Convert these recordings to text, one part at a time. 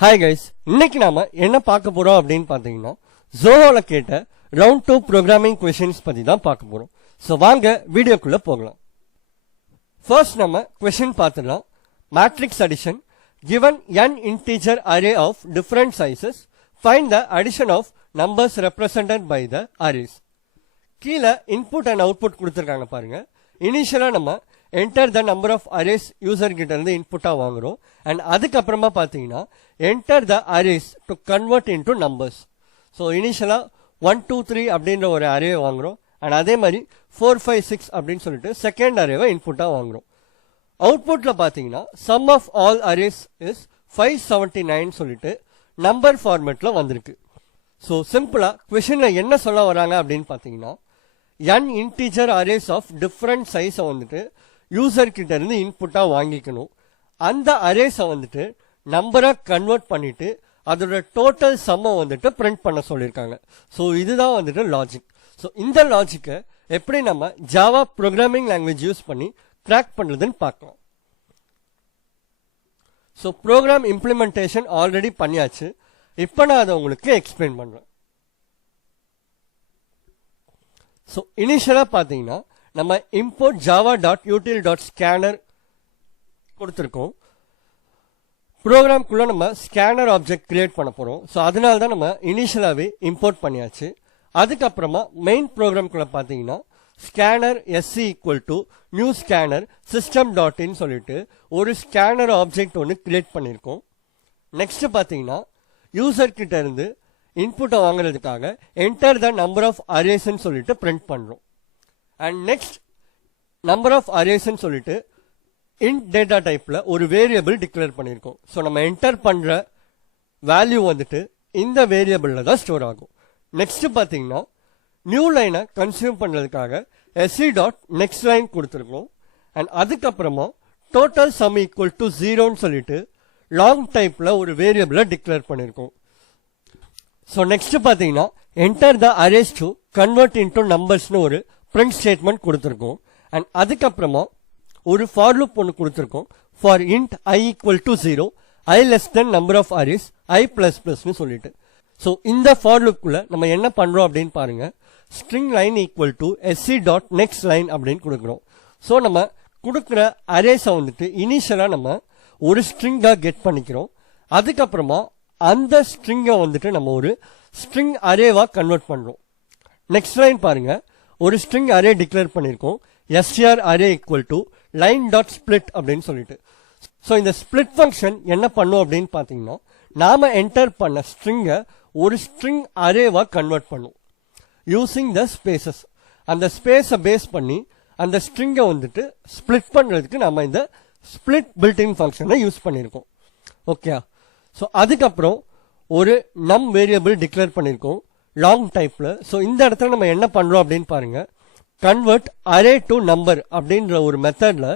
Hi guys, இன்னைக்கு நாம என்ன பார்க்க போறோம் அப்படின்னு பாத்தீங்கன்னா ஜோஹோல கேட்ட ரவுண்ட் 2 ப்ரோக்ராமிங் கொஸ்டின்ஸ் பத்தி தான் பார்க்க போறோம். சோ வாங்க வீடியோக்குள்ள போகலாம். ஃபர்ஸ்ட் நம்ம கொஸ்டின் பார்த்துடலாம். Matrix addition. given n integer array of different sizes, find the addition of numbers represented by the arrays. கீழே இன்புட் அண்ட் அவுட்புட் கொடுத்துருக்காங்க பாருங்க. இனிஷியலா நம்ம enter the number of arrays user கிட்ட இருந்து இன்புட்டா வாங்குறோம். அண்ட் அதுக்கப்புறமா பாத்தீங்கன்னா enter the arrays to convert into numbers. So இனிஷியலா 1 2 3 அப்படின்ற ஒரு அரே வாங்குறோம். அண்ட் அதே மாதிரி 4 5 6 அப்படின்னு சொல்லிட்டு செகண்ட் அரேவை இன்புட்டா வாங்குறோம். அவுட்புட்ல பாத்தீங்கன்னா sum of all arrays is 579 சொல்லிட்டு நம்பர் ஃபார்மேட்ல வந்திருக்கு. ஸோ சிம்பிளா கொஸ்டின்ல என்ன சொல்ல வராங்க அப்படின்னு பாத்தீங்கன்னா n integer arrays of different சைஸை வந்துட்டு யூசர் கிட்ட இருந்து இன்புட்டா வாங்கிக்கணும். அந்த அரேஸை வந்துட்டு நம்பரா கன்வெர்ட் பண்ணிட்டு அதோட டோட்டல் சம்மை வந்துட்டு பிரிண்ட் பண்ண சொல்லியிருக்காங்க. ஸோ இதுதான் வந்துட்டு லாஜிக். ஸோ இந்த லாஜிக்கை எப்படி நம்ம ஜாவா ப்ரோக்ராமிங் லாங்குவேஜ் யூஸ் பண்ணி கிராக் பண்றதுன்னு பார்க்கலாம். ஸோ ப்ரோக்ராம் இம்ப்ளிமெண்டேஷன் ஆல்ரெடி பண்ணியாச்சு. இப்போ நான் அதை உங்களுக்கு எக்ஸ்பிளைன் பண்றேன். ஸோ இனிஷியலா பார்த்தீங்கன்னா நம்ம இம்போர்ட் java.util.scanner கொடுத்துருக்கோம். ப்ரோக்ராம்குள்ள நம்ம ஸ்கேனர் ஆப்ஜெக்ட் கிரியேட் பண்ண போறோம். ஸோ அதனால தான் நம்ம இனிஷியலாவே இம்போர்ட் பண்ணியாச்சு. அதுக்கப்புறமா மெயின் ப்ரோக்ராம்குள்ள பார்த்தீங்கன்னா scanner SC equal to new scanner system dot in சொல்லிட்டு ஒரு ஸ்கேனர் ஆப்ஜெக்ட் ஒன்று கிரியேட் பண்ணியிருக்கோம். நெக்ஸ்ட் பார்த்தீங்கன்னா யூசர் கிட்ட இருந்து இன்புட்டை வாங்குறதுக்காக என்டர் த நம்பர் ஆஃப் அரேஸ்ன்னு சொல்லிட்டு பிரிண்ட் பண்றோம். அண்ட் நெக்ஸ்ட் நம்பர் ஆஃப் அரேஸ்ன்னு சொல்லிட்டு இன்ட் டேட்டா டைப்ல ஒரு வேரியபிள் டிக்ளேர் பண்ணியிருக்கோம். ஸோ நம்ம என்டர் பண்ற வேல்யூ வந்துட்டு இந்த வேரியபிள்ல தான் ஸ்டோர் ஆகும். நெக்ஸ்ட் பாத்தீங்கன்னா நியூ லைனை கன்சியூம் பண்றதுக்காக எஸ்சி டாட் நெக்ஸ்ட் லைன் கொடுத்துருக்கோம். அண்ட் அதுக்கப்புறமா டோட்டல் சம் ஈக்குவல் டு 0ன்னு சொல்லிட்டு லாங் டைப்ல ஒரு வேரியபிளை டிக்ளேர் பண்ணியிருக்கோம். ஸோ நெக்ஸ்ட் பாத்தீங்கன்னா enter the arrays to convert into நம்பர்ஸ்னு ஒரு பிரிண்ட் ஸ்டேட்மெண்ட் கொடுத்துருக்கோம். அண்ட் அதுக்கப்புறமா ஒரு ஃபார் லூப் ஒன்று கொடுத்துருக்கோம். For int i equal to 0 i less than number of arrays i plus பிளஸ்னு சொல்லிட்டு. ஸோ இந்த ஃபார் லூப்குள்ள நம்ம என்ன பண்றோம் அப்படின்னு பாருங்க. String line equal to SC dot next line அப்படின்னு கொடுக்குறோம். ஸோ நம்ம கொடுக்குற அரேஸை வந்துட்டு இனிஷியலா நம்ம ஒரு ஸ்ட்ரிங்கா கெட் பண்ணிக்கிறோம். அதுக்கப்புறமா அந்த ஸ்ட்ரிங்கை வந்துட்டு நம்ம ஒரு ஸ்ட்ரிங் அரேவா கன்வெர்ட் பண்றோம். நெக்ஸ்ட் லைன் பாருங்க, ஒரு ஸ்ட்ரிங் அரே டிக்ளேர் பண்ணிருக்கோம். str array equal to line dot split அப்படின்னு சொல்லிட்டு. ஸோ இந்த ஸ்பிளிட் ஃபங்க்ஷன் என்ன பண்ணும் அப்படின்னு பாத்தீங்கன்னா நாம என்டர் பண்ண ஸ்ட்ரிங்கை ஒரு ஸ்ட்ரிங் அரேவா கன்வெர்ட் பண்ணும் யூசிங் த ஸ்பேசஸ். அந்த ஸ்பேஸை பேஸ் பண்ணி அந்த ஸ்ட்ரிங்கை வந்துட்டு ஸ்பிளிட் பண்றதுக்கு நம்ம இந்த ஸ்பிளிட் பில்ட்-இன் ஃபங்க்ஷனை யூஸ் பண்ணிருக்கோம். ஓகே. ஸோ அதுக்கப்புறம் ஒரு நம் வேரியபிள் டிக்ளேர் பண்ணிருக்கோம் லாங் டைப்ல. ஸோ இந்த இடத்துல நம்ம என்ன பண்றோம் அப்படின்னு பாருங்க. கன்வெர்ட் அரே டு நம்பர் அப்படின்ற ஒரு மெத்தட்ல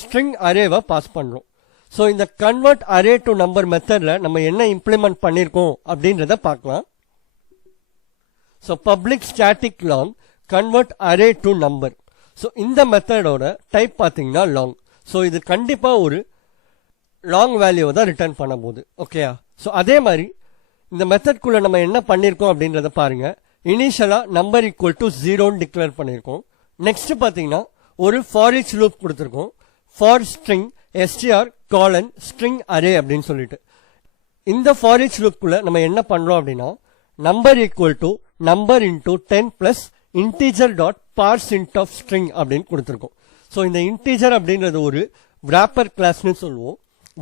ஸ்ட்ரிங் அரேவை பாஸ் பண்றோம். ஸோ இந்த கன்வெர்ட் அரே டு நம்பர் மெத்தட்ல நம்ம என்ன இம்ப்ளிமெண்ட் பண்ணிருக்கோம் அப்படின்றத பார்க்கலாம். So public static long convert array to number. So இந்த மெத்தடோட டைப் பார்த்தீங்கன்னா லாங். ஸோ இது கண்டிப்பா ஒரு லாங் வேல்யூவை தான் ரிட்டர்ன் பண்ண போகுது. ஓகேயா. ஸோ அதே மாதிரி இந்த மெத்தட்குள்ள நம்ம என்ன பண்ணிருக்கோம் அப்படின்றத பாருங்க. இனிஷியலா நம்பர் ஈக்குவல் டு 0ன்னு டிக்ளேர் பண்ணிருக்கோம். நெக்ஸ்ட் பாத்தீங்கன்னா ஒரு ஃபார் ஈச் லூப் கொடுத்துருக்கோம். For string str colon string array அப்படின்னு சொல்லிட்டு. இந்த ஃபார் ஈச் லூப்குள்ள நம்ம என்ன பண்றோம் அப்படின்னா number equal to number into 10 plus integer dot parse int of string அப்படின்னு கொடுத்துருக்கோம். ஸோ இந்த இன்டீஜர் அப்படின்றது ஒரு wrapper கிளாஸ்னு சொல்லுவோம்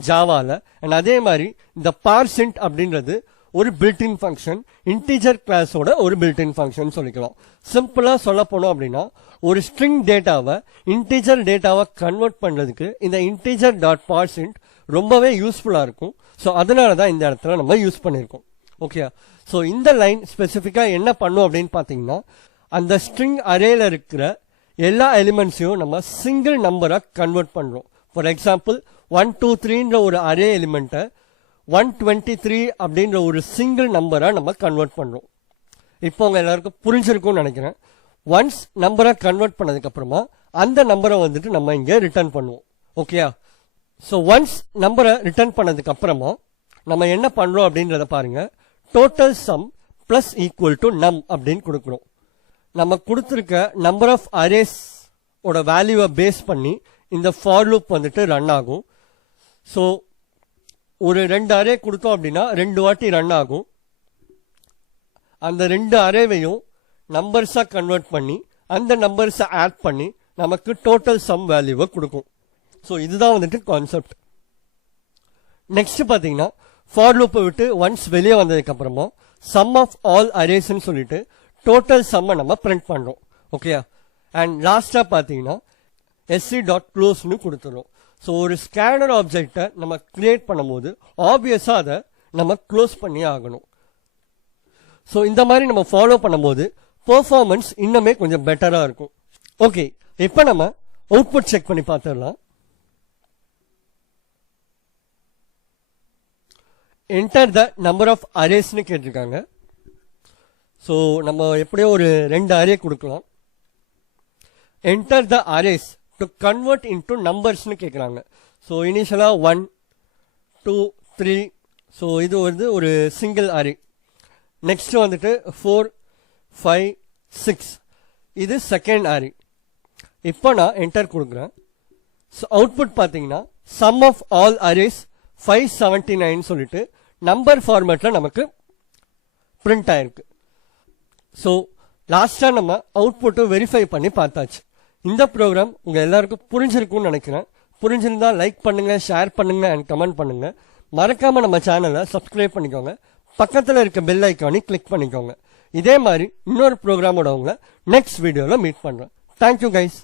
ஜாவால. அண்ட் அதே மாதிரி இந்த பார்சின்ட் அப்படின்றது ஒரு பில்ட்-இன் ஃபங்க்ஷன், இன்டீஜர் கிளாஸோட ஒரு பில்ட்-இன் ஃபங்க்ஷன் சொல்லிக்கலாம். சிம்பிளா சொல்ல போனோம் அப்படின்னா ஒரு ஸ்ட்ரிங் டேட்டாவை இன்டீஜர் டேட்டாவை கன்வெர்ட் பண்றதுக்கு இந்த இன்டீஜர் டாட் பார்சின்ட் ரொம்பவே யூஸ்ஃபுல்லா இருக்கும். ஸோ அதனாலதான் இந்த இடத்துல நம்ம யூஸ் பண்ணிருக்கோம். ஓகே. ஸோ இந்த லைன் ஸ்பெசிபிக்கா என்ன பண்ணும் அப்படின்னு பாத்தீங்கன்னா அந்த ஸ்ட்ரிங் அரேல இருக்கிற எல்லா எலிமெண்ட்ஸையும் நம்ம சிங்கிள் நம்பரா கன்வெர்ட் பண்றோம். ஃபார் எக்ஸாம்பிள் 1 2 3ன்ற ஒரு அரே எலிமெண்ட்டை 123 அப்படின்ற ஒரு சிங்கிள் நம்பரா நம்ம கன்வெர்ட் பண்றோம். இப்போ உங்க எல்லாருக்கும் புரிஞ்சிருக்கும்னு நினைக்கிறேன். ஒன்ஸ் நம்பரா கன்வெர்ட் பண்ணதுக்கு அப்புறமா அந்த நம்பரை வந்துட்டு நம்ம இங்க ரிட்டர்ன் பண்ணுவோம். ஓகேயா. ஸோ ஒன்ஸ் நம்பரை ரிட்டர்ன் பண்ணதுக்கு அப்புறமா நம்ம என்ன பண்றோம் அப்படின்றத பாருங்க. Total some plus equal to நம் அப்படின்னு கொடுக்குறோம். நம்ம கொடுத்துருக்க நம்பர் ஆஃப் அரேஸ் ஓட வேல்யூவை பேஸ் பண்ணி இந்த ஃபார் லூப் வந்துட்டு ரன் ஆகும். ஸோ ஒரு 2 அரே கொடுத்தோம் அப்படின்னா 2 வாட்டி ரன் ஆகும். அந்த 2 அரேவையும் நம்பர்ஸா கன்வெர்ட் பண்ணி அந்த நம்பர்ஸை ஆட் பண்ணி நமக்கு டோட்டல் சம் வேல்யூவை கொடுக்கும். ஸோ இதுதான் வந்துட்டு கான்செப்ட். நெக்ஸ்ட் பாத்தீங்கன்னா ஃபார் லூப்பை விட்டு ஒன்ஸ் வெளியே வந்ததுக்கு அப்புறமா சம் ஆஃப் ஆல் அரேஸ்ன்னு சொல்லிட்டு டோட்டல் சம்மை நம்ம பிரிண்ட் பண்றோம். ஓகே, அண்ட் லாஸ்டா பாத்தீங்கன்னா sc.close கொடுத்துரும். ஸோ ஒரு ஸ்கேனர் ஆப்ஜெக்டை நம்ம கிரியேட் பண்ணும்போது ஆப்வியஸா அதை நம்ம க்ளோஸ் பண்ணி ஆகணும். ஸோ இந்த மாதிரி நம்ம ஃபாலோ பண்ணும்போது பெர்ஃபார்மன்ஸ் இன்னுமே கொஞ்சம் பெட்டரா இருக்கும். ஓகே, இப்போ நம்ம அவுட்புட் செக் பண்ணி பார்த்துடலாம். என்டர் த நம்பர் ஆஃப் அரேஸ்னு கேட்டிருக்காங்க. ஸோ நம்ம எப்படியோ ஒரு 2 அரே கொடுக்கலாம். Enter the arrays to convert into நம்பர்ஸ்னு கேட்குறாங்க. ஸோ இனிஷியலா 1, 2, 3. ஸோ இது வந்து ஒரு சிங்கிள் அரே. நெக்ஸ்ட் வந்துட்டு 4, 5, 6. இது செகண்ட் அரே. இப்போ நான் என்டர் கொடுக்குறேன். ஸோ அவுட்புட் பார்த்தீங்கன்னா சம் ஆஃப் ஆல் அரேஸ் 579 சொல்லிட்டு நம்பர் ஃபார்மேட்ல நமக்கு பிரிண்ட் ஆயிருக்கு. ஸோ லாஸ்டா நம்ம அவுட்புட்டை வெரிஃபை பண்ணி பார்த்தாச்சு. இந்த ப்ரோக்ராம் உங்க எல்லாருக்கும் புரிஞ்சிருக்கும்னு நினைக்கிறேன். புரிஞ்சிருந்தா லைக் பண்ணுங்க, ஷேர் பண்ணுங்க அண்ட் கமெண்ட் பண்ணுங்க. மறக்காம நம்ம சேனலை சப்ஸ்கிரைப் பண்ணிக்கோங்க. பக்கத்துல இருக்க பெல் ஐக்கானை கிளிக் பண்ணிக்கோங்க. இதே மாதிரி இன்னொரு ப்ரோக்ராமோட உங்களை நெக்ஸ்ட் வீடியோல மீட் பண்றேன். Thank you guys.